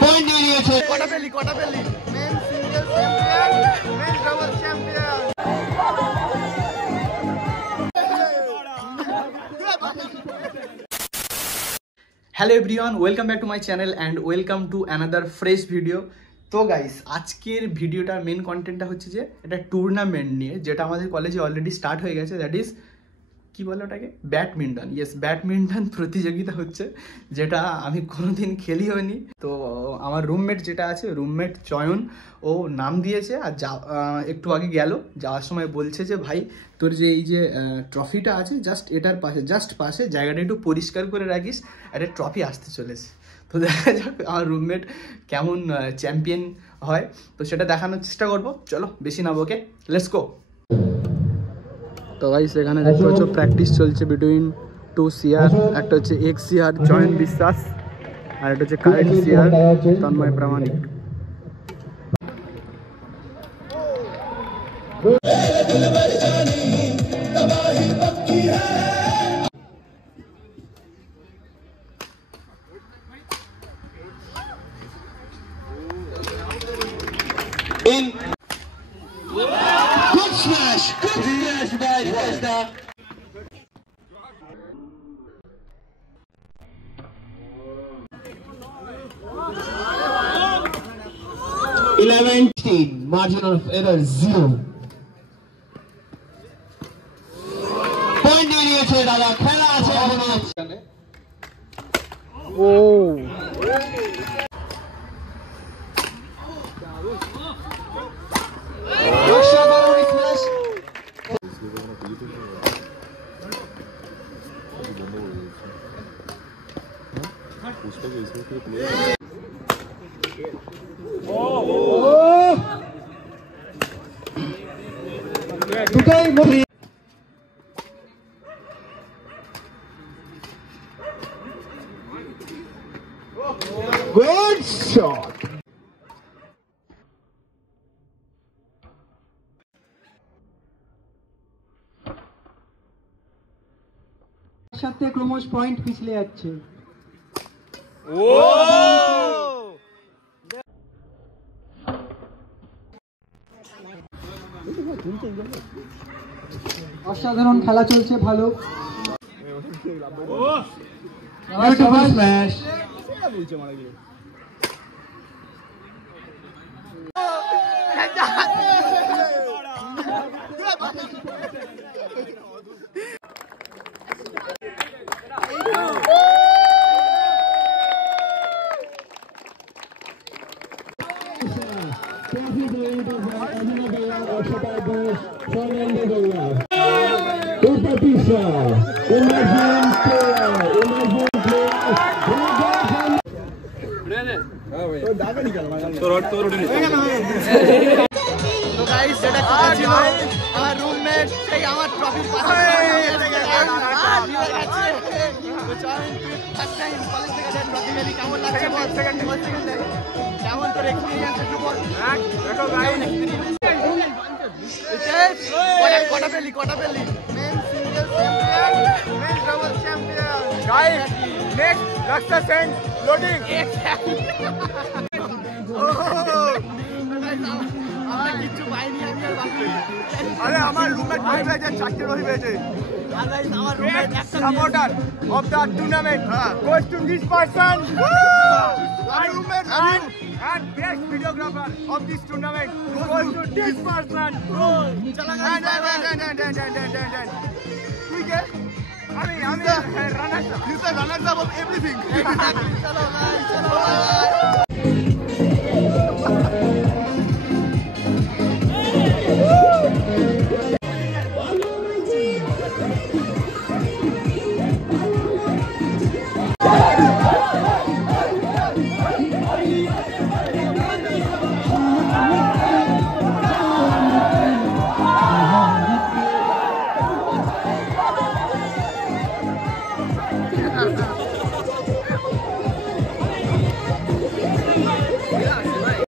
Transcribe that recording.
পয়েন্ট নিয়ে নিয়েছে। কটা পেলি men single champion, men double champion. Hello everyone, welcome back to my channel and welcome to another fresh video. তো guys, আজকের ভিডিওটার মেন কন্টেন্টটা হচ্ছে যে এটা টুর্নামেন্ট নিয়ে, যেটা আমাদের কলেজে অলরেডি স্টার্ট হয়ে গেছে। দ্যাট ইজ কী বলে ওটাকে, ব্যাডমিন্টন। ইয়েস, ব্যাডমিন্টন প্রতিযোগিতা হচ্ছে, যেটা আমি কোনোদিন খেলি হয়নি। তো আমার রুমমেট যেটা আছে, রুমমেট চয়ন, ও নাম দিয়েছে। আর একটু আগে গেল, যাওয়ার সময় বলছে যে ভাই তোর যে এই যে ট্রফিটা আছে জাস্ট এটার পাশে, জাস্ট পাশে জায়গাটা একটু পরিষ্কার করে রাখিস, একটা ট্রফি আসতে চলেছে। তো দেখা যাক আমার রুমমেট কেমন চ্যাম্পিয়ন হয়, তো সেটা দেখানোর চেষ্টা করবো। চলো বেশি না বকে, লেটস গো। তো গাইস, এখানে দেখতে পাচ্ছ প্র্যাকটিস চলছে বিটুইন টু সিআর। একটা হচ্ছে এক্স সিআর জয়ন বিশ্বাস, আর একটা হচ্ছে current CR Tanmay Pramanik. Good smash by Costa. 11-10, margin of error 0. Point নিয়ে নিয়েছে দাদা, খেলা আছে এখনো। ও দুটাই মুভি। Good shot. সাথে ক্রমশ পয়েন্ট পিছলে যাচ্ছে। অসাধারণ খেলা চলছে, ভালো। Smash. তো গাইস, যেটা কথা ছিল, আমার রুমমেট সেই আমার ট্রফির পাশে ফার্স্ট টাইম কলেজ থেকে যে ট্রফি পেলি, কেমন লাগছে? কেমন তোর এক্সপিরিয়েন্স একটু বল। কটা পেলি men single champion, men double champion. Guys, next রাস্তা সেন্ড লোডিং। আমরা কিচ্ছু পাইনি, আমি আর বাকি। আরে আমার রুমমেট ভাই ভাই 4টে রহি পেয়েছে। আর গাইস, আমার রুমমেট একটা Supporter of the tournament goes to this person. My roommate and best videographer of this tournament goes to this person. And we get, I mean, runners up of everything. চলো ভাই, চলো ভাই।